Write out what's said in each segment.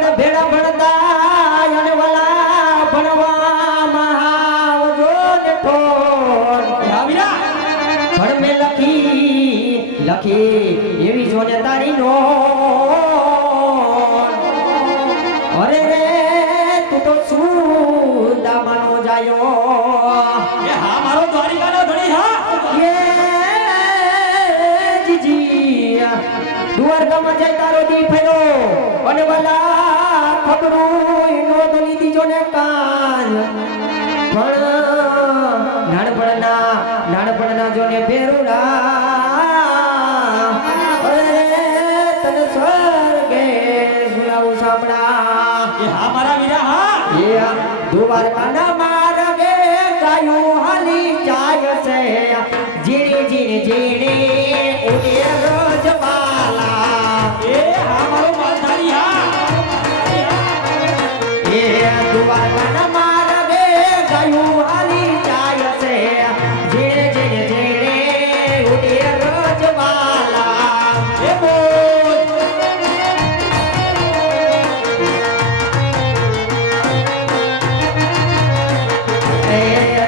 આપણે ભેડા ભણતા અને વાલા ભણવામાં આવજો ને ઠોર આવીરા ભણ મે લખી એવી જોને તારી નો અરે રે તું તો શું દામાનો જાયો એ હા મારો દ્વારિકાનો ધણી હા દ્વારકામાં જાય તારો દી ફેરો અને વાલા ખબરું નો તો લીધી જો ને કાન પણ નાનપણના જોને ફેરુડા અરે તને સ્વર્ગે સુલાવું સાંભળા એ હા મારા વીરા હા એ દ્વારકાના માર્ગે ગાયું હાલી જાય છે જીણી ઉડે રજવાલા એ હા મારો માલધારી હા એ દ્વારકાના માર્ગે ગાયું હાલી જાય છે જીણે ઉડે રજવાલા એ બોલ એ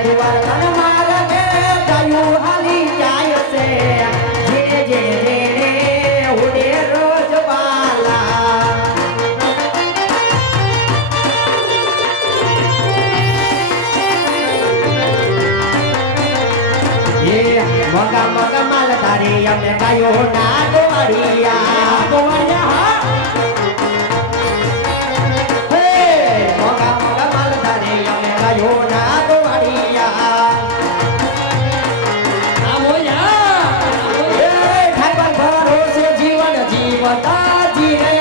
દ્વારકાના માર્ગે ગાયું હાલી જાય છે જીણે ઉડે રજવાલા મગા મગા માલ તારી અમને કાયો ના ગોવાડિયા ગોવાળિયા હા હે મગા મગા માલ તારી અમને કાયો ના ગોવાડિયા આ બોલ્યા એ ઠાકર ભરોસે જીવન જીવતા જીરે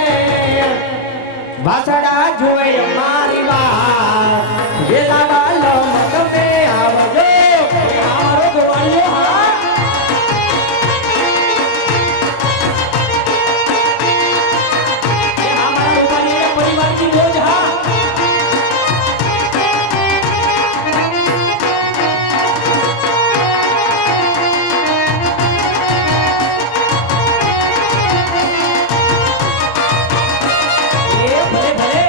વાસડા જોઈ મારી વાત વેલા વાલો તમે આવજો મારો ગોવાળિયો હા એ હા મારા રૂપાની પરિવારની મોજ હા એ ભલે ભલે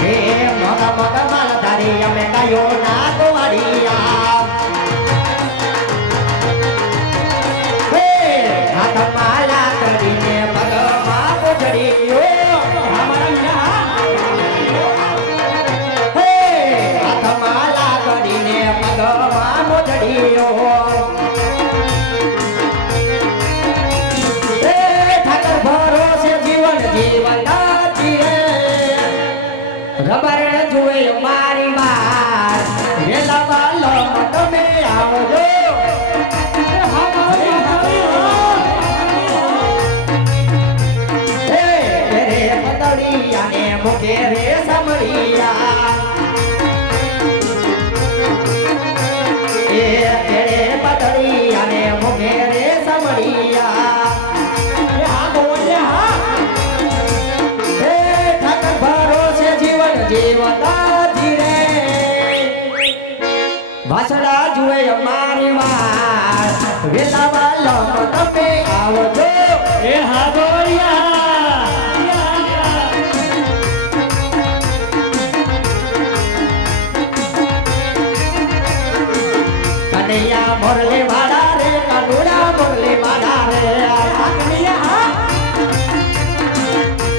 હે મગા મગા માલ તારી અમે કાયો ના ગોવાડિયા હે હાથ માલા કરીને ભગવા મોજડીયો મારા વીરા હે હાથ માલા કરીને ભગવા મોજડીયો હે ઠાકર ભરોસે જીવન જીવતા જીવે રબર જુએ મારી વાત વેલા વાલો તમે આવજો હે રે પતળિયા ને મુખે રે સમળિયા એ રે પતળિયા ને મુખે રે સમળિયા એ હા ગોવાળિયા હા હે ઠાકર ભરોસે જીવન જીવતા ધીરે વાસડા જુએ અમારી વાત વેલા વાલો તમે આવજો એ હા ગોવાળિયા કનૈયા મોરલે વાળા રે કાનુડા મોરલે વાળા રે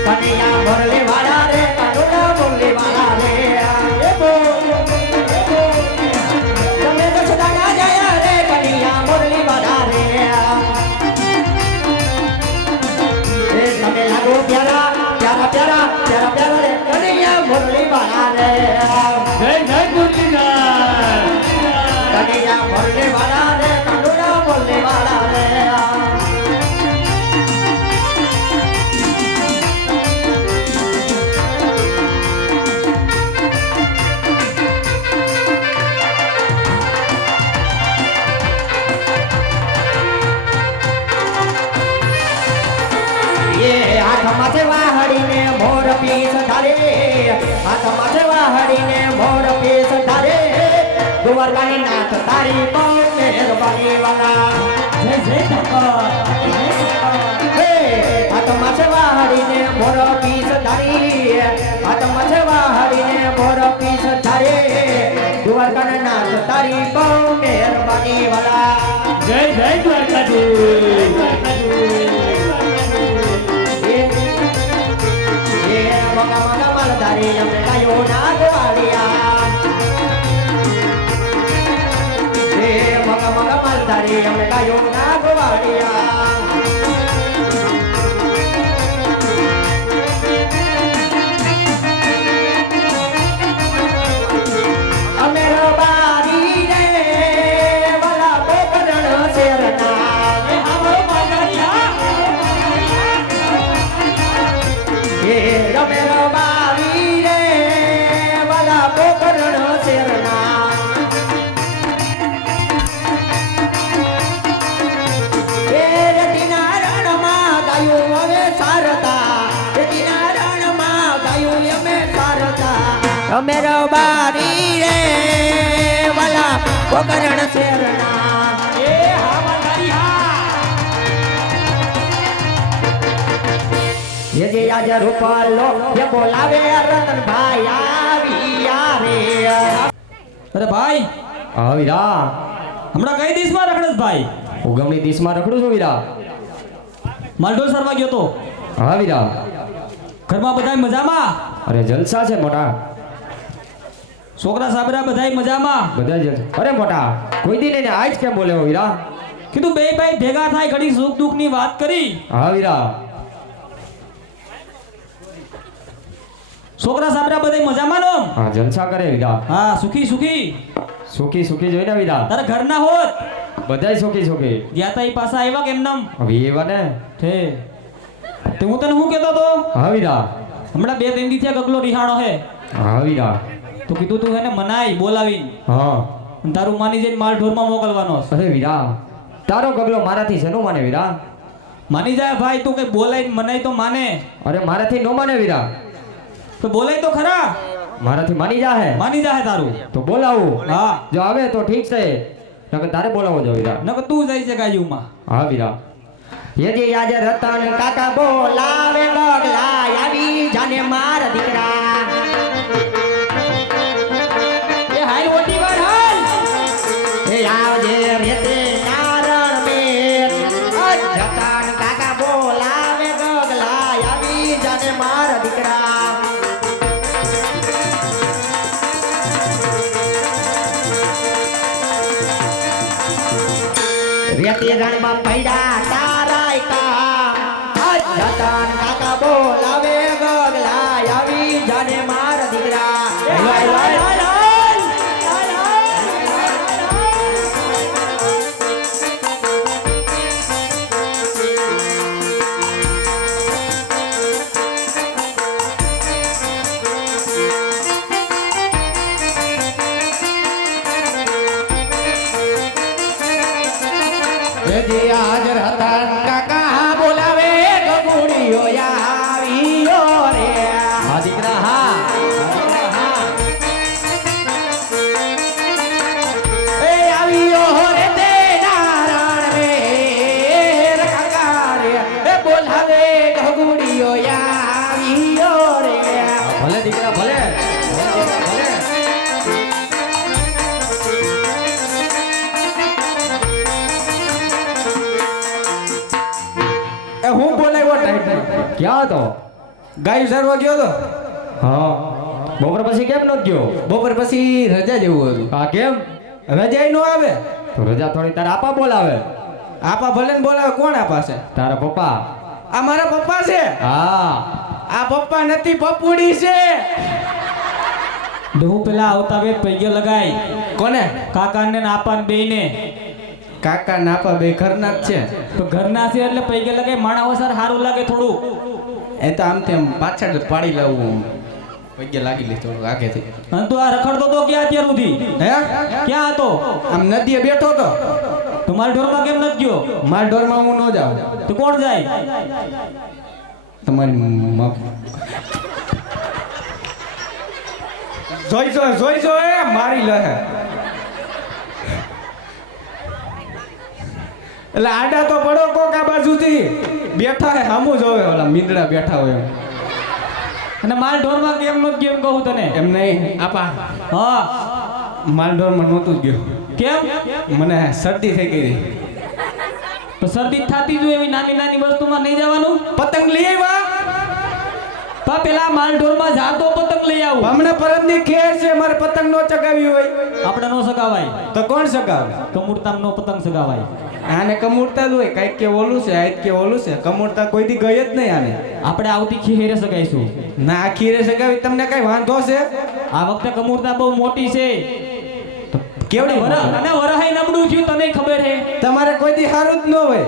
કનૈયા મોરલે વાળા રે કાનુડા મોરલે વાળા રે એ બોલ તમે તો સદાના જયા રે કનૈયા મોરલે વાળા રે એ તમે લાગો પ્યારા પ્યારા પ્યારા પ્યારા પ્યારા રે કનૈયા મોરલે વાળા રે જય જય ગુરુજીના કનૈયા મોરલે વાળા રે દ્વારકાની નાથ તારી બહુ મહેરબાની વાલા જય જય ઠાકર હે હાથમાં છે વાહડીને મોર પીસ ધારી હાથમાં છે વાહડીને મોર પીસ ધારે દ્વારકાના નાથ તારી બહુ મહેરબાની વાલા જય જય દ્વારકાધીશ મગા મગા માલધારી અમને ગાયો ના ગવાડિયા હે મગા મગા માલધારી અમને ગાયો ના ગવાડિયા અમે રબારી રે વાલા પોકરણ શેરના એ હાવો માગરિયા હે રમે રબારી રે વાલા પોકરણ શેરના હે રતિના રણમાં ગાયું હવે સારતા રતિના રણમાં ગાયું અમે સારતા રમે રબારી રે વાલા પોકરણ શેરના એ હા માગરિયા ये जे आज रूपालो ये बोलावे रतन भाई आविया रे અરે ભાઈ હા વીરા હમણાં કઈ દેશમાં રખડસ ભાઈ ઉગમની દિશમાં રખડું છું વીરા માલઢોર સરવા ગયો તો હા વીરા ઘરમાં બધાય મજામાં અરે જલસા છે મોટા છોકરા સાબરા બધાય મજામાં બધા જ અરે મોટા કોઈ દી ને આજ કેમ બોલે વીરા કીધું બે ભાઈ ભેગા થાય ઘડી સુખ દુઃખ ની વાત કરી હા વીરા છોકરા સાબરા બધાય મજામાં નો હા જલસા કરે વીરા હા સુખી સુખી સુખી સુખી જોઈને વીરા તારા ઘરના હોત બધાય સુખી સુખી ગયા તા ઈ પાછા આવ્યા કેમ નામ હવે એવા ને છે તે હું તને શું કહેતો તો હા વીરા હમણાં 2-3 દી થયા ગગલો રિહાણો હે હા વીરા તો કીધું તું એને મનાઈ બોલાવીને હા અને તારું માની જઈને માલ ઢોરમાં મોકલવાનો છે. અરે વીરા તારો ગગલો મારાથી શેનું માને વીરા માની જાય ભાઈ તું કઈ બોલાઈને મનાઈ તો માને અરે મારાથી નો માને વીરા તો બોલાય તો ખરા મારાથી માની જાહે માની જાય તારું તો બોલાવું હા જો આવે તો ઠીક છે નકર તારે બોલાવો જો વીરા નકર તું જાય છે ગાયુમાં હા વીરા યજી આજ રતન કાકા બોલાવે ગગલા આવી જાને માર દીકરા એ હાલ ઓટી વાર હાલ એ આવજે રેતે નારણ બેટ આજ રતન કાકા બોલાવે ગગલા આવી જાને માર દીકરા રેતે રણમાં પૈડા તારાય કા આજ રતન કાકા બોલાવે ગગલા આવી જાને માર દીકરા હાલ હાલ હાલ યજી આજ રતન કાકા બોલાવે ગગુડીઓ આવ્યો રે હા દીકરા હા એ આવ્યો રે તે નારાયણ રે કાકા રે એ બોલાવે ગગુડીઓ આવ્યો રે ભલે દીકરા ભલે એ હું બોલાવ્યો ટાઈમ ક્યાં હતો ગાય સરવા ગયો તો હા બપોર પછી કેમ નત ગયો બપોર પછી રજા જેવું હતું હા કેમ રજા નો આવે તો રજા થોડી તારા આપા બોલાવે આપા ભલે ને બોલાવે કોણ આપા છે તારા પપ્પા આ મારા પપ્પા છે હા આ પપ્પા નથી પપ્પુડી છે હું પેલા આવતા વેત પૈગે લગાય કોને કાકાને ને આપાને બેયને કાકા ના આપા બે ઘરના જ છે તો ઘરના છે એટલે પૈગે લગાય માણા વસાર સારું લાગે થોડું એ તો આમ તેમ પાછળ જ પાડી લાવું પગે લાગી લે થોડું આગેથી અને તું આ રખડતો તો ક્યાં અત્યાર સુધી હે ક્યાં હતો આમ નદીએ બેઠો તો તો માલ ઢોરમાં કેમ નથી ગયો માર ઢોરમાં હું ન જાઉં તો કોણ જાય તમારી જોઈ જો એ મારી લે એટલે આડા તો પડો કોક આ બાજુથી બેઠા હે સામું જોવે ઓલા મીંદડા બેઠા હોય એમ. અને માલ ઢોરમાં કેમ નો કેમ કહું તને એમ નહીં આપા હા માલઢોરમાં નહોતું જ ગયો. કેમ મને શરદી થઈ ગઈ હતી. તો શરદી થતી જ હોય એવી નાની નાની વસ્તુમાં નહીં જવાનું. પતંગ લઈ આવ્યા પા પેલા માલ ઢોરમાં જા તો પતંગ લઈ આવું. હમણાં પરતની ખેર છે મારે પતંગ નો ચગાવી હોય આપણે નો સગાવાય તો કોણ ચગાવે? કમુરતામ નો પતંગ સગાવાય. આને કમૂરતા જ હોય કઈક કે ઓલું છે આજ કે ઓલું છે કમૂરતા કોઈ દી ગઈ જ નહીં આને. આપણે આવતી ખીરે સગાઈશું. ના ખીરે સગાવી તમને કઈ વાંધો છે? આ વખતે કમુરતા બહુ મોટી છે. કેવડી અને વરહાઈ નબળું થયું તને ખબર હે. તમારે કોઈ દી સારું જ ન હોય.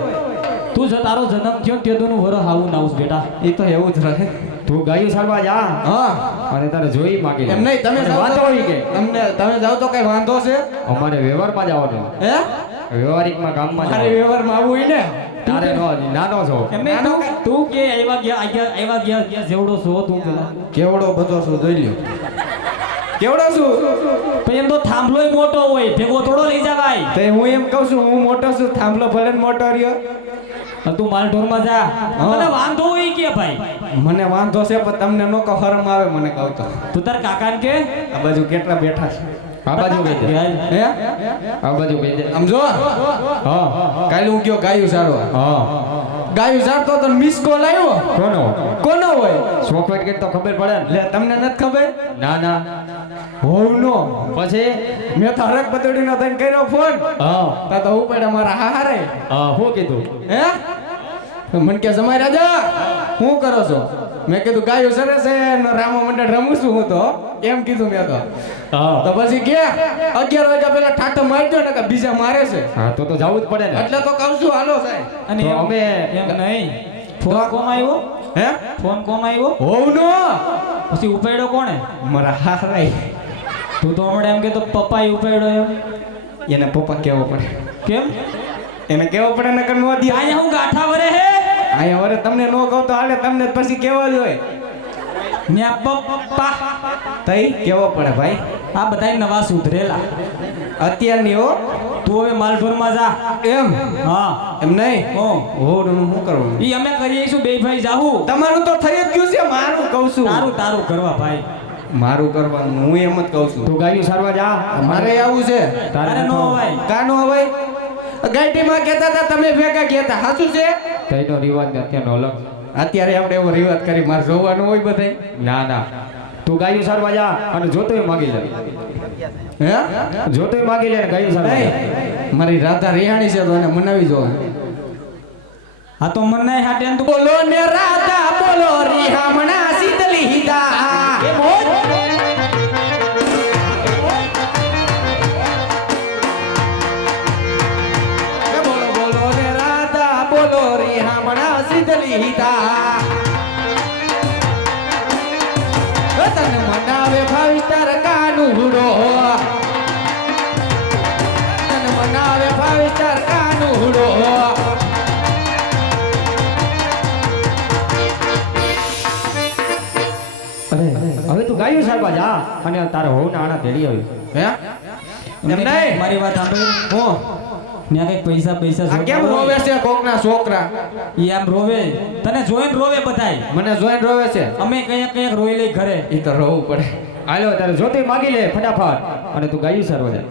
તું જ તારો જન્મ થયો તે તું વરહ આવું નાઉસ બેટા. એ તો એવું જ રહે. તું ગાયું સારવા જા હા અને તારે જોઈ માગી એમ નહીં તમે જાઓ વાંધો તો હોય કે તમે જાઓ તો કઈ વાંધો છે? અમારે વ્યવહારમાં જવાનું. હે વ્યવહારિકમાં કામમાં મારે વ્યવહારમાં આવવું હોય ને તારે નો નાનો છો એમને તું કે આવ્યા ગયા જેવડો છો તું પેલા કેવડો બધો શું જોઈ લ્યો. કેવડો છું તો એમ તો થાંભલોય મોટો હોય ભેગો થોડો લઈ જવાય. તો હું એમ કહું છું હું મોટો છું થાંભલો ભલે ને મોટો રહ્યો. તું માલ ઢોરમાં જા. મને વાંધો હોય કે ભાઈ મને વાંધો છે પણ તમને નો કહો હરમ આવે મને કહું તો. તું તાર કાકાને કે આ બાજુ કેટલા બેઠા છે? આ બાજુ કહી દે. હે આ બાજુ કહી દે. આમ જો હા કાલે હું ગયો ગાયું સારવા. હા ગાયું સારતો તો મિસ કોલ આવ્યો. કોનો હોય? સોફ્ટવેર કે તો ખબર પડે ને. લે તમને નથી ખબર? ના ના હોવ નો પછી મેં તો હરક બતડીનો થઈને કર્યો ફોન. હા તા તો ઉપડે મારા હારે. હા શું કીધું? હે મન કે જમાઈ રાજા શું કરો છો? મેં કીધું ગાયું સરસ છે ને રામો મંડળ રમું છું હું તો એમ કીધું મેં તો. હા તો પછી કે 11 વાગ્યા પેલા ઠાઠો મારજો ને કે બીજા મારે છે. હા તો જવું જ પડે ને. એટલે તો કહું છું હાલો સાહેબ. અને તો અમે એમ નહીં ફોન કોમ આવ્યો? હે ફોન કોમ આવ્યો? હોવ નો પછી ઉપાડ્યો કોણે? મારા હારાઈ. તું તો હમણાં એમ કે તો પપ્પાએ ઉપાડ્યો એમ. એને પપ્પા કેવો પડે. કેમ? એને કેવો પડે નકર નો દી. અહીંયા હું ગાંઠા વરે હે. અહીંયા વરે તમને નો કહું તો હાલે તમને પછી કેવો જ હોય. ન્યા પપ્પા તઈ કેવો પડે ભાઈ. આ બધાય નવા સુધરેલા. અત્યારની હો. તું હવે માલઢોરમાં જા. એમ હા એમ નહીં હો હોડનું શું કરવું? ઈ અમે કરીએ છું બે ભાઈ જાહુ. તમારું તો થઈ જ ગયું છે મારું કહું છું. તારું તારું કરવા ભાઈ. મારું કરવાનું હું એમ જ કહું છું. તું ગાયું સારવા જા. મારે આવું છે. તારે નો હોય. કાનો હવે ગાડીમાં કહેતા હતા તમે ભેગા ગયા હતા સાચું છે? તઈનો રિવાજ ને અત્યારનો અલગ. અત્યારે આપણે એવો રિવાજ કરી મારે જોવાનું હોય બધાય. ના ના તું ગાયું સારવા જા અને જોતોય માગી લે. હે જોતોય માગી લે ને ગાયું સારવા જા. નહીં મારી રાધા રિહાણી છે તો એને મનાવી જો. હા તો મને હાટે તું બોલો ને રાધા બોલો રિહામણા શીતલી હિતા. એ મોજ બોલો બોલો ને રાધા બોલો રિહામણા શીતલી હિતા. તને મનાવે ભાવિસ્તર કાનુડો. તને મનાવે ભાવિસ્તર કાનુડો. અરે હવે તું ગાયું સારવા જા અને તારે હોવ ના આણા તેડી આવી. હે એમ નહીં મારી વાત સાંભળ. હું ન્યા કઈક પૈસા પૈસા આ કેમ રોવે છે કોકના છોકરા? ઈ આમ રોવે. તને જોઈને રોવે બધાય. મને જોઈને રોવે છે. અમે કયા રોઈ લઈ ઘરે. એ તો રોવું પડે. હાલો તારે જોતી માગી લે ફટાફટ અને તું ગાયું સારવા જા.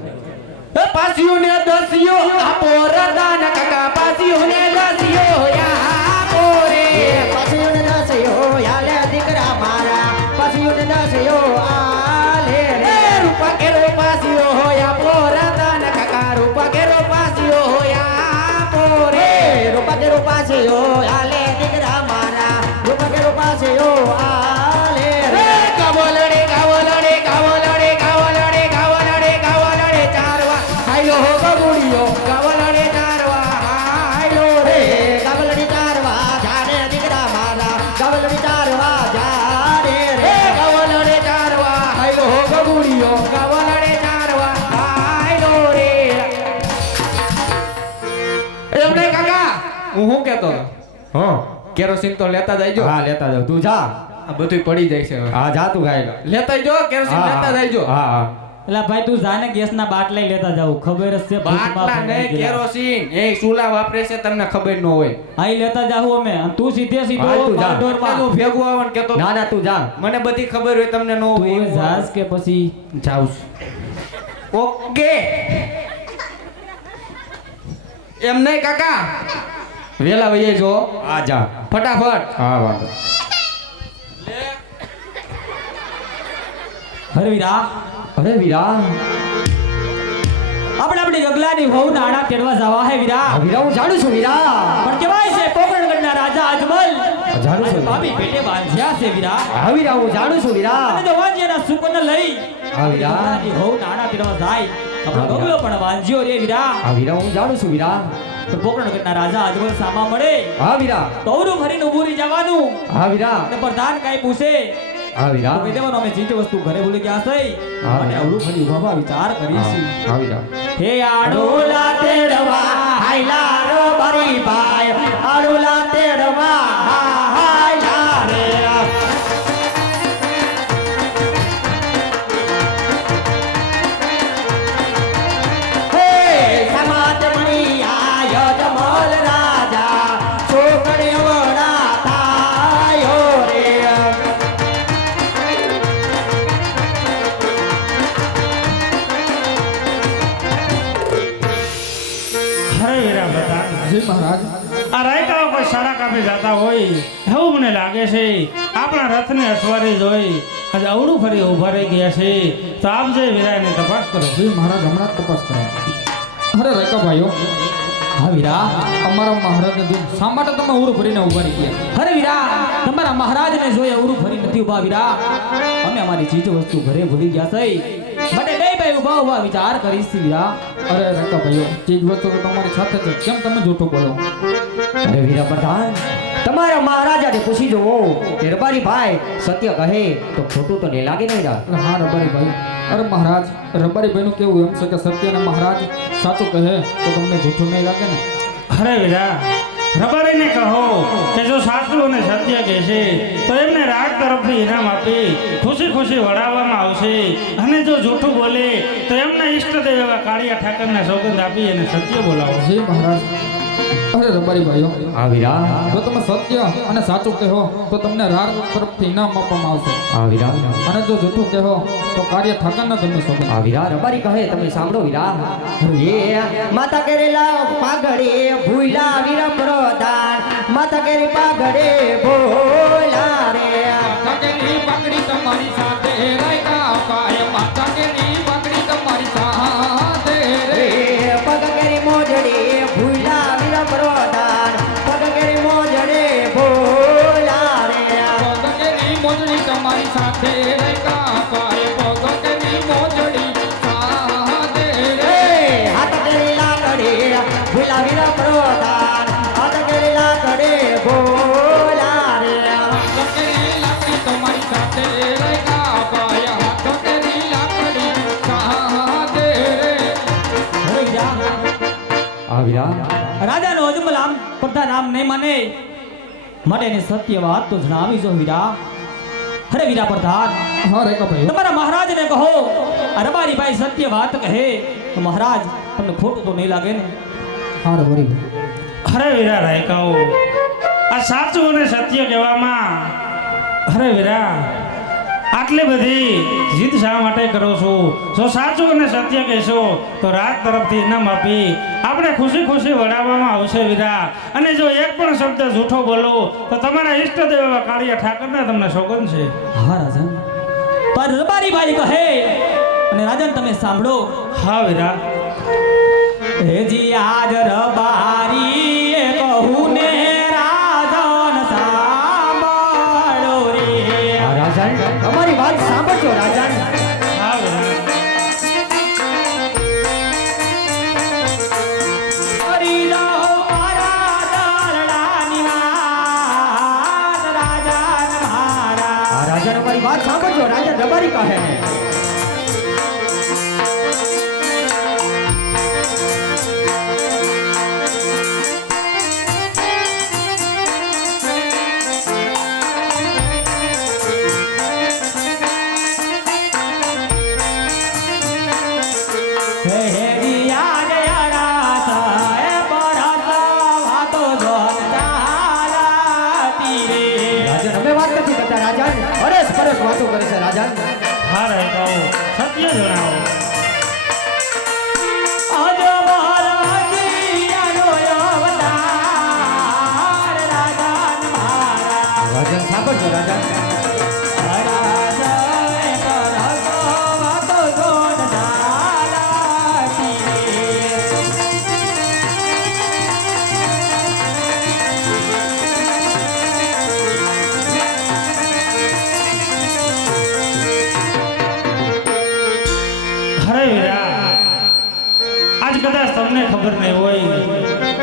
એ પાસિયો ને દસિયો આપો રદાન કાકા પાસિયો ને દસિયો આપો રે. પાછું દસયો યાલે દીકરા મારા પાછું દસયો આલે રે. રૂપા કેરો પાસિયો આપો રદાન કાકા રૂપા કેરો પાસિયો આપો રે. રૂપા કે રૂપા છે યો આલે દીકરા મારા રૂપા કે રૂપા છે યો આલે રે રે. કાવલડે કાવલડે કાવલડે કાવલડે કાવલડે કાવલડે ચારવા હાઈલો હો બગુડિયો કાવલડે ચારવા હાઈલો રે. કાવલડી ચારવા જાને દીકરા મારા કાવલડી ચારવા જાને રે રે. કાવલડે ચારવા હાઈલો હો બગુડિયો કાવલડે ચારવા હાઈલો રે. એમ નહીં કાકા હું શું કહેતો હતો? હા કેરોસીન તો લેતા જઈજો. હા લેતા જાવ તું જા. આ બધું પડી જાય છે હવે. હા જા તું ગાય લો. લેતા જો કેરોસીન લેતા જઈજો. હા હા એલા ભાઈ તું જાને ગેસના બાટલા લેતા જાવ ખબર જ છે ભૂખમાં બાટલા ભરાઈ નહીં ગયેલા. કેરોસીન એ ચૂલા વાપરે છે તમને ખબર ન હોય આઈ લેતા જાવ અમે અને તું સીધે સીધો હા, તું જા. બારડોરમાં. પેલું ભેગું આવવાનું કેતો ના ના તું જા મને બધી ખબર હોય તમને ન હોય તું જાસ કે પછી જાઉં ઓકે એમ નહીં કાકા વેલા વઈએ જો હા જા ફટાફટ હા વાંધો હરે વીરા અરે વીરા આપણે આપણી ગગલાની વહુ નાણા તેડવા જવા હે વીરા હા વીરા હું જાણું છું વીરા પણ કેવાય છે કોકણગઢના રાજા અજમલ જાણું છું. ભાભી પેટે બાંધ્યા છે વીરા હા વીરા હું જાણું છું વીરા અને જો વાંજિયાના સુકનને લઈ હા વીરા ગગલાની વહુ નાણા તેડવા જાય આપણો હા, ગગલો પણ વાંજ્યો રે વીરા હા વીરા હું જાણું છું વીરા પણ કોકણગઢના રાજા અજમલ સામા મળે હા વીરા તો અવરું ફરીને ઊભું રહી જવાનું હા વીરા અને પ્રધાન કાંઈ પૂછે હા વીરા તો કહી દેવાનું અમે ચીજ વસ્તુ ઘરે ભૂલી ગયા છે હા. અને અવરું ફરી ઊભા વિચાર કરીશું હા વીરા હે આડોલા તેડવા હાયલા રો બરી ભાઈ આડોલા તેડવા હાયલા રે હે સમાજ મણી આયો જમલ રાજા છોકરી વડા થાયો રે હરે વીરા બધા જી મહારાજ આ રાયકાઓ કોઈ સાડા કાપે જતા હોય એવું મને લાગે છે આપણા રથને અસવારી જોઈ આજે અવળું ફરી ઊભા રહી ગયા છે તો આપ જે વીરાની તપાસ કરો જી મહારાજ હમણાં જ તપાસ કરો અરે રેકા ભાઈઓ હા વીરા અમારા મહારાજને જો શા માટે તમે ઉર ભરીને ઉભા રહી ગયા અરે વીરા તમારા મહારાજને જોઈ અવરું ફરી નથી ઉભા વીરા અમે અમારી ચીજ વસ્તુ ઘરે ભૂલી ગયા છે માટે બે ભાઈ ઉભા ઉભા વિચાર કરીશ વીરા અરે રેકા ભાઈઓ ચીજ વસ્તુ તો તમારી સાથે છે કેમ તમે જૂઠું બોલો અરે વીરા પ્રધાન તમારા મહારાજાને પૂછી જુઓ કે રબારી ભાઈ સત્ય કહે તો ખોટું તો નહીં લાગે ને વીરા અરે હા રબારી ભાઈ અરે મહારાજ રબારી ભાઈનું કેવું એમ છે કે સત્ય અને મહારાજ સાચું કહે તો તમને જૂઠું નહીં લાગે ને હરે વીરા રબારીને કહો કે જો સાચું અને સત્ય કહેશે તો એમને રાગ તરફથી ઇનામ આપી ખુશી ખુશી વડાવવામાં આવશે અને જો જૂઠું બોલે તો એમના ઈષ્ટદેવ એવા કાળિયા ઠાકરને સોગંદ આપી અને સત્ય બોલાવો જી મહારાજ અરે રબારી ભાઈઓ હા વીરા જો તમે સત્ય અને સાચું કહો તો તમને રાગ તરફથી ઇનામ આપવામાં આવશે હા વીરા અને જો જૂઠું કહો તો કાર્ય ઠાકરને તમને સોંપે હા વીરા રબારી કહે તમે સાંભળો વીરા એ માતા કરેલા પાઘડે ભૂલા વીરા પ્રધાન માતા કરી પાઘડે ભોલા રે કાકેરી પકડી તમારી સાથે રાયકા પાય માતા કેરી પકડી તમારી સાથે રે પગ કરી મોજડે ભૂલા વીરા પ્રધાન પગ કરી મોજડે ભોલા રે પગકેરી મોજડી તમારી સાથે રાયકા પાય પગકેરી મોજડી સાથે રે હાથ કરી લાકડે ભૂલા વીરા પ્રધાન હાથ કરી લાકડે ભોલા રે પગકેરી લાકડી તમારી સાથે રાયકા પાય પગકેરી લાકડી સાથે અરે વીરા હા વીરા રાજાનો અજમલ આમ પ્રધાન આમ નહીં માને માટે એની સત્ય વાત તો જણાવી જો વીરા અરે વીરા પ્રધાન હા રેકા ભાઈ તમારા મહારાજને કહો આ રબારીભાઈ સત્ય વાત કહે તો મહારાજ તમને ખોટું તો નહીં લાગે ને હા રબારી હરે વીરા રાયકાઓ આ સાચું અને સત્ય કહેવામાં હરે વીરા આટલી બધી જીદ શા માટે કરો છો જો સાચું અને સત્ય કહેશો તો રાત તરફથી ઇનામ આપી આપણે ખુશી ખુશી વડાવવામાં આવશે વીરા અને જો એક પણ શબ્દ જૂઠો બોલો તો તમારા ઈષ્ટદેવ એવા કાળિયા ઠાકરને તમને સોગંદ છે હા રાજન પર રબારીભાઈ કહે અને રાજન તમે સાંભળો હા વીરા હેજી આજ રબારીએ કહું ને રાજન સાંભળો રે હા રાજન તમારી વાત સાંભળજો રાજન હા વીરા કરી લો મારા દરડાની વાત રાજન મારા હા રાજન અમારી વાત સાંભળજો રાજન રબારી કહે હે હેડિયા જયારા સાય પરતા વાતો જોન ચાલાતી રે રાજન અમે વાત નથી કરતા રાજન અરસ પરસ વાતો કરે છે રાજન હા રાયકાઓ સત્ય જણાવો આજ મહારાજીયાનો અવતાર રાજન મારા રાજન સાંભળજો રાજન અરે વીરા આજ કદાચ તમને ખબર નહીં હોય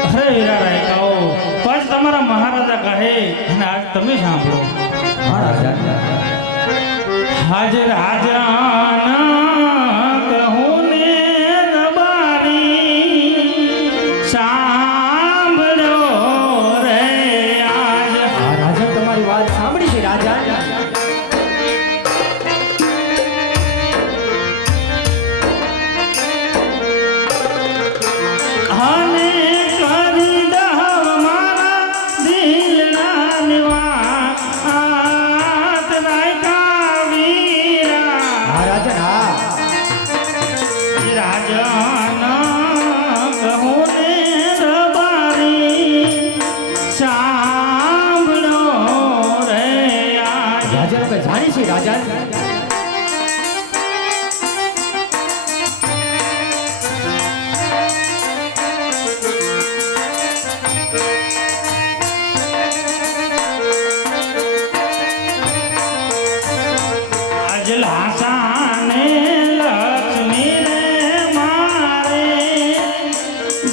અરે વીરા રાયકાઓ તો આજ તમારા મહારાજા કહે અને આજ તમે સાંભળો હા રાજન હાજર હાજરાના કહું ને દબારી સાંભળો રે આજ હા રાજન તમારી વાત સાંભળી છે રાજન અને કરી દહવ મારા દિલના નિવાસ રાયકા વીરા હા રાજન હા રાજન કહું ને દબારી સાંભળો રે આજ રાજન અમે જાણી છીએ રાજન આજ લાસાને લક્ષ્મી રે મારે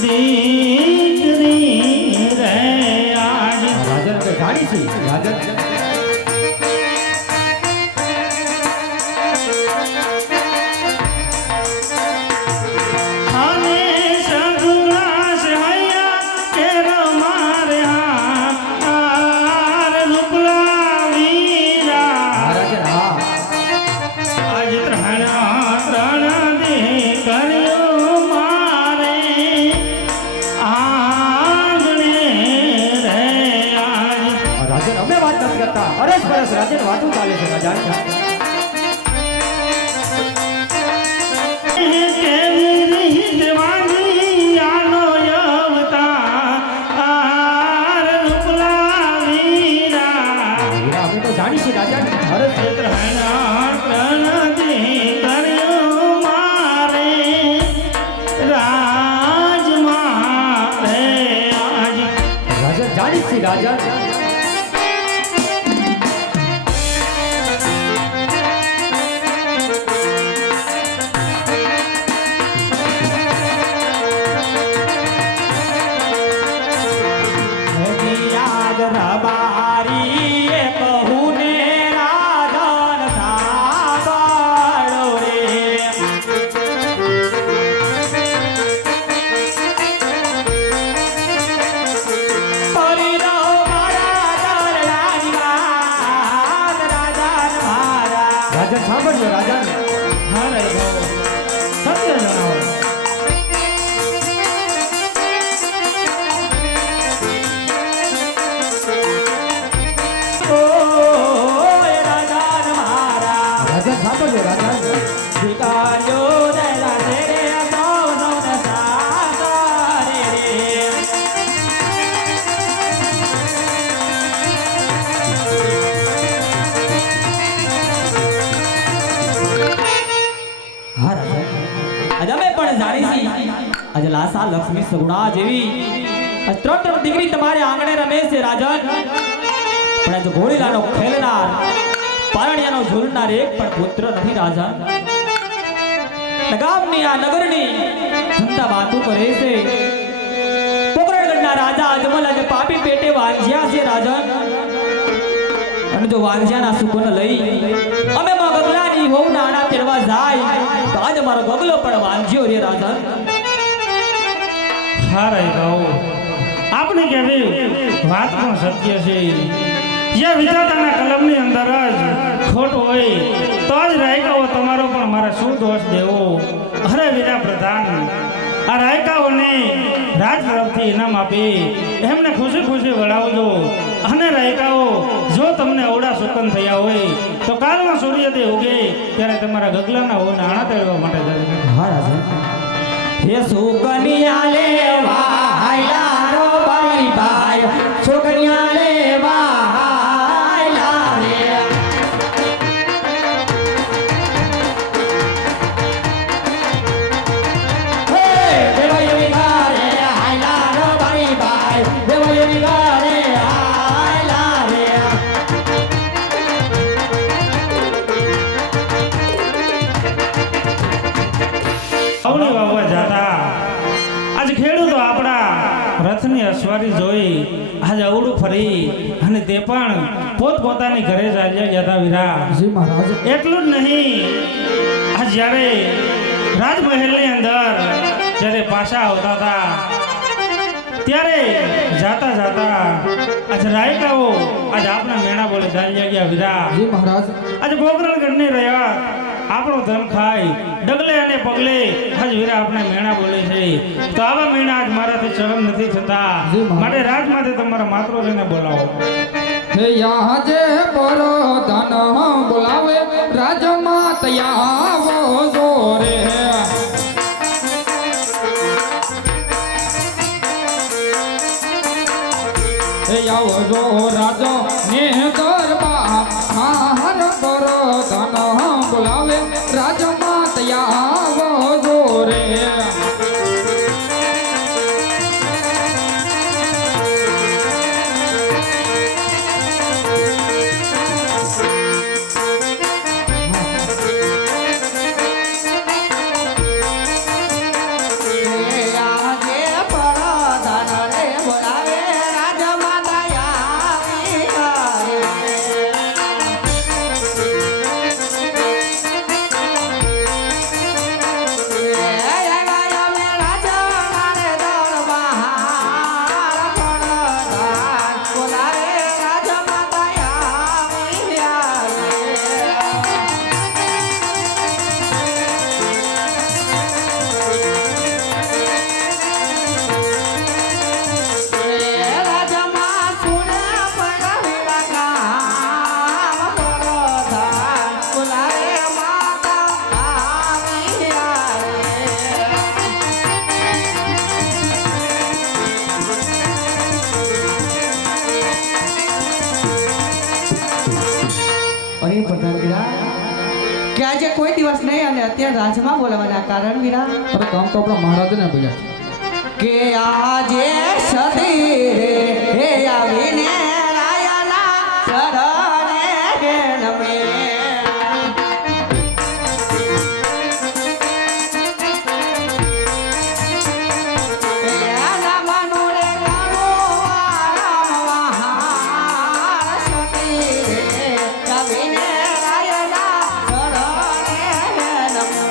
દીકરી રે આજ રાજન અમે જાણી છીએ રાજન અને સગુણા સહૈયા કેર મારે હાર રૂપલા વીરા હા રાજન હા આજ ત્રણ દીકરીઓ મારે આંગણે રે આજ રાજન અમે વાત નથી કરતા અરસ પરસ રાજન વાતો ચાલે છે રાજન કેવી રીત વાણી આનો અવતાર રૂપલા વીરા હીરા અમે તો જાણી છીએ રાજન અરસ રાજન જાણી છીએ રાજન યાદ રબારી એ કહું ને રાજન સાંભળો રે પરિણો મારા દરડાની વાત રાજન મારા રાજન સાંભળજો રાજન હા રાયકાઓ સત્ય જણાવો ઓય રાજન મારા રાજન સાંભળજો રાજન ભિખારીઓ દયા રે સૌનો સારે રે હા રાજન આજે અમે પણ જાણી છીએ આજે લાસા લક્ષ્મી સગુણા જેવી આ ત્રણ દીકરી તમારે આંગણે રમે છે રાજન પણ આજે ઘોડીલાનો ખેલનાર પારણિયાનો ઝૂલનાર એક પણ પુત્ર નથી રાજન ગામની આ નગરની જનતા વાતો કરે છે પોકરણગઢના રાજા અજમલ આજે પાપી પેટે વાંજ્યા છે રાજન અને જો વાંજ્યાના સુકોને લઈ અમે માં ગગલાની હોવ નાણા તેડવા જાય તો આજે મારો ગગલો પણ વાંજ્યો રે રાજન હા રાયકાઓ આપણે કહેવી વાત પણ સત્ય છે જે વિધાતાના કલમની અંદર જ ખોટ હોય તો જ રાયકાઓ તમારો પણ મારે શું દોષ દેવો અરે વીરા પ્રધાન આ રાયકાઓને રાજ તરફથી ઇનામ આપી એમને ખુશી ખુશી વળાવજો અને રાયકાઓ જો તમને અવડા સુકન થયા હોય તો કાલમાં સૂર્યોદય ઉગે ત્યારે તમારા ગગલાના હોના આણા તેડવા માટે જજો. હા રાજા. હે સુકન્યા લેવા હાયલા રો બારી ભાઈ સુકન્યા લેવા હાયલા રે. હે દેવાયની ગારે હાયલા રો બારી ભાઈ દેવાયની ગારે હાયલા રે. અવળી વાવવા જાતા આજ ખેડૂતો આપણા રથની અસવારી જોઈ આજે અવળું ફરી અને તે પણ પોતપોતાની ઘરે ચાલ્યા ગયા હતા વીરા. જી મહારાજ. એટલું જ નહીં આજ જ્યારે રાજમહેલની અંદર જ્યારે પાછા આવતા હતા ત્યારે જાતા જાતા આજે રાયકાઓ આજે આપણા મેણા બોલે ચાલ્યા ગયા વીરા. જી મહારાજ. આજે ગોકરણગઢની રહ્યા આપણો ધન ખાય ડગલે અને પગલે આજ વીરા આપણે મેણા બોલે છે તો આવા મેણા આજ મારાથી સહન નથી થતા જી મહારાજ. માટે રાજમાંથી તમારા માતૃજીને બોલાવો. હે યા જે પરો ધન બોલાવે રાજમાં તયાવો જોરે. હે આવો જો રાજો ને દરબાર હાર પરો ધન બોલાવે રાજમાં તયાવો જોરે. અરે પ્રધાન વીરા કે આજે કોઈ દિવસ નહીં અને અત્યારે રાજમાં બોલાવાના કારણ વીરા અરે કામ તો આપણા મહારાજને બોલ્યા છે. કે આજે સદી હે આવીને રાયાના ચરણે હે નમે. એના મનુરે ગાનો આરામ વહાર સદી હે આવીને રાયાના ચરણે હે નમો.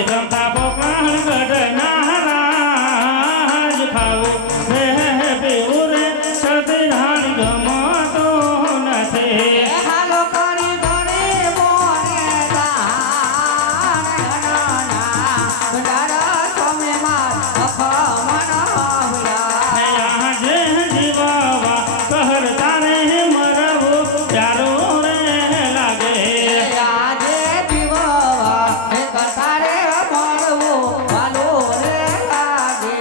રમતા પોકરણ ગઢના રાજ ખાવું રે પીવું રે સતીરાણ ગમતો નથી હાલો કરી ગણી મોને દાન બજાર તમે માર અખમણ ભલા આજે જીવાવા કહર તારે મરવું ચારો રે લાગે આજે જીવવા એક તારે મળવું વાલો રે લાગે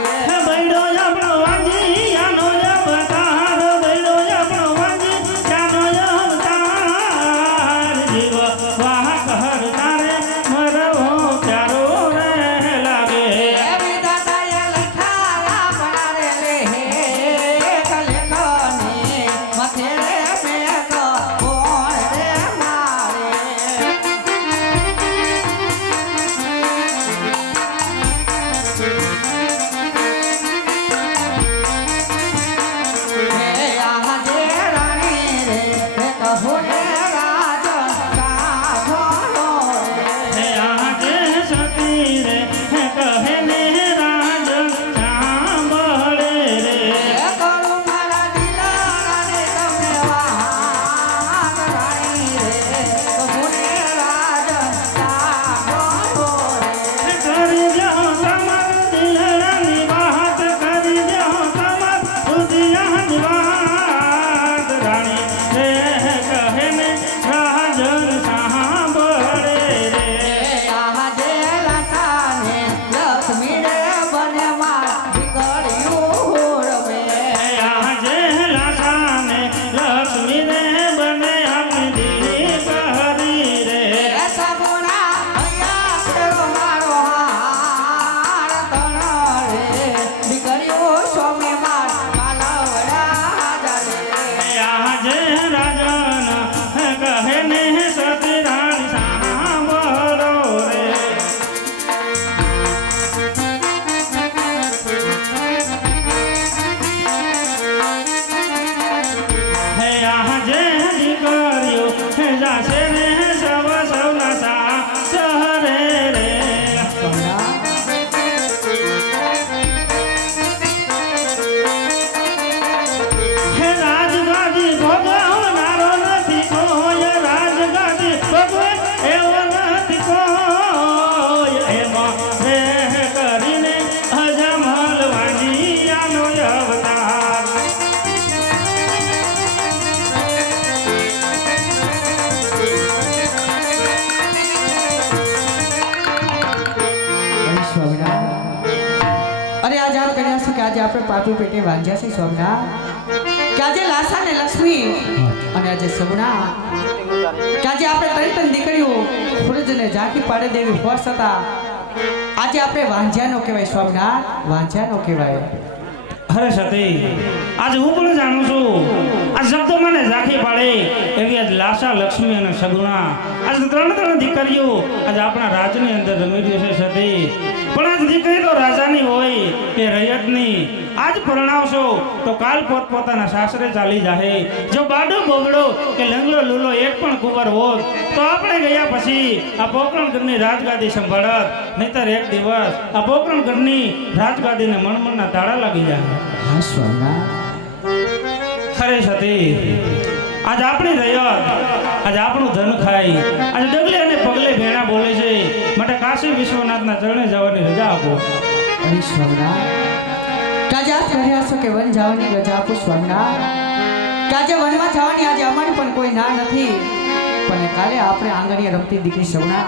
બૈડો આપણો વાંજી આનો અવતાર બૈડો આપણો વાંજી આનો અવતાર જીવ વાહ કહર તારે મરવો ચારો રે લાગે એવી દાદાએ લખાયા પડારે લે હે કલેકની માથે રે મેઘ કોણ રે મારે હે આજે રાણી રે કહો રે રાજ કાઢો રે હે આજે સતી રે કહે ને રાજ સાંભળે રે કરું મારા દિલાને તમે વાહન રાણી રે કહુને રાજ સાગો રે કરી જાઓ તમાર દિલની વાત કરી જાઓ તમાર હૃદયની વાત રાણી રે કહે ને રાજન સાંભળે રે આજે લસાને લક્ષ્મી રે બને માર દીકરીઓ રમે આજે લાસાને લક્ષ્મી રે બને આપણી દીકરી રે સગુણા અહીંયા ફેરો મારો હાર તણ રે દીકરીઓ સોમે માર કાલવડા જાડે આજે રાજન કહે ને સતીરાણ સાંભળો રે હે આજે દીકરીઓ જાશે ને સવ સૌના સા સહરે રે હે રાજગાદી ભોગવનારો નથી કોઈ રાજગાદી ભોગવે એવો નથી કોઈ એમાં રે કરીને અજમલ વાંજીયાનો અવતાર અરે આજે આપ કહ્યા છે કે આજે આપણે પાપી પેટે વાંજ્યા છે સ્વામિના કે આજે લાસા ને લક્ષ્મી અને આજે સગુણા કે આજે આપણે ત્રણ ત્રણ દીકરીઓ ફૂરજને ઝાંકી પાડે દેવી હોશ હતા આજે આપણે વાંજ્યાનો કહેવાય સ્વામિના વાંજ્યાનો કહેવાય અરે સતી આજે હું પણ જાણું છું આ શબ્દ મને ઝાંખી પાડે એવી આજ લાસા લક્ષ્મી અને સગુણા આજ ત્રણ ત્રણ દીકરીઓ આજે આપણા રાજની અંદર રમી રહી છે સતી પણ આજ દીકરી તો રાજાની હોય એ રૈયતની આજ પરણાવશો તો કાલ પોતપોતાના સાસરે ચાલી જાહે જો બાડો બોગડો કે લંગડો લૂલો એક પણ કુંવર હોત તો આપણે ગયા પછી આ પોકરણગઢની રાજગાદી સંભાળત નહીતર એક દિવસ આ પોકરણગઢની રાજગાદીને મણમણના તાળા લાગી જાય હા સ્વામિના ખરે સતી આજ આપણી રયત આજ આપણું ધન ખાઈ આજે ડગલે અને પગલે ભેણા બોલે છે માટે કાશી વિશ્વનાથના ચરણે જવાની રજા આપો અરે સ્વામિના કે આજે આપ કહ્યા છો કે વન જવાની રજા આપો સ્વામિના કે આજે વનમાં જવાની આજે અમારી પણ કોઈ ના નથી પણ કાલે આપણે આંગણીએ રમતી દીકરી સગુણા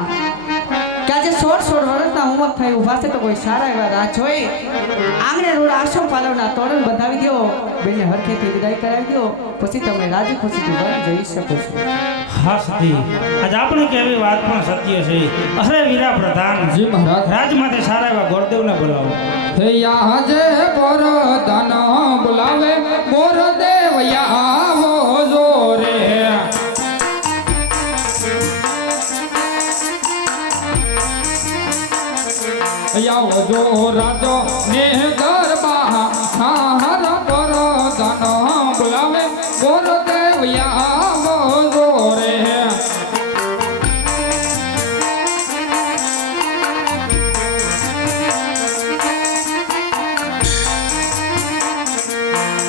કે આજે 16 વર્ષના ઉંમર થઈ ઊભા છે તો કોઈ સારા એવા રાહ જોઈ આંગણે રોડ આશો પાલવના તોરણ બંધાવી દો બેને હરખેથી વિદાય કરાવી દો પછી તમે રાજી ખુશીથી વન જઈ શકો છો હા સતી આજ આપણે કેવી વાત પણ સત્ય છે અરે વીરા પ્રધાન જી મહારાજ રાજમાંથી સારા એવા ગોરદેવને બોલાવો હે યાજે પર ધન બોલાવે મોર દેવ આવો જો રે આવો જો રાજો ને ગરબા હાર પર ધન બોલાવે મોર દેવ આવો જો રે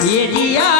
ये जिया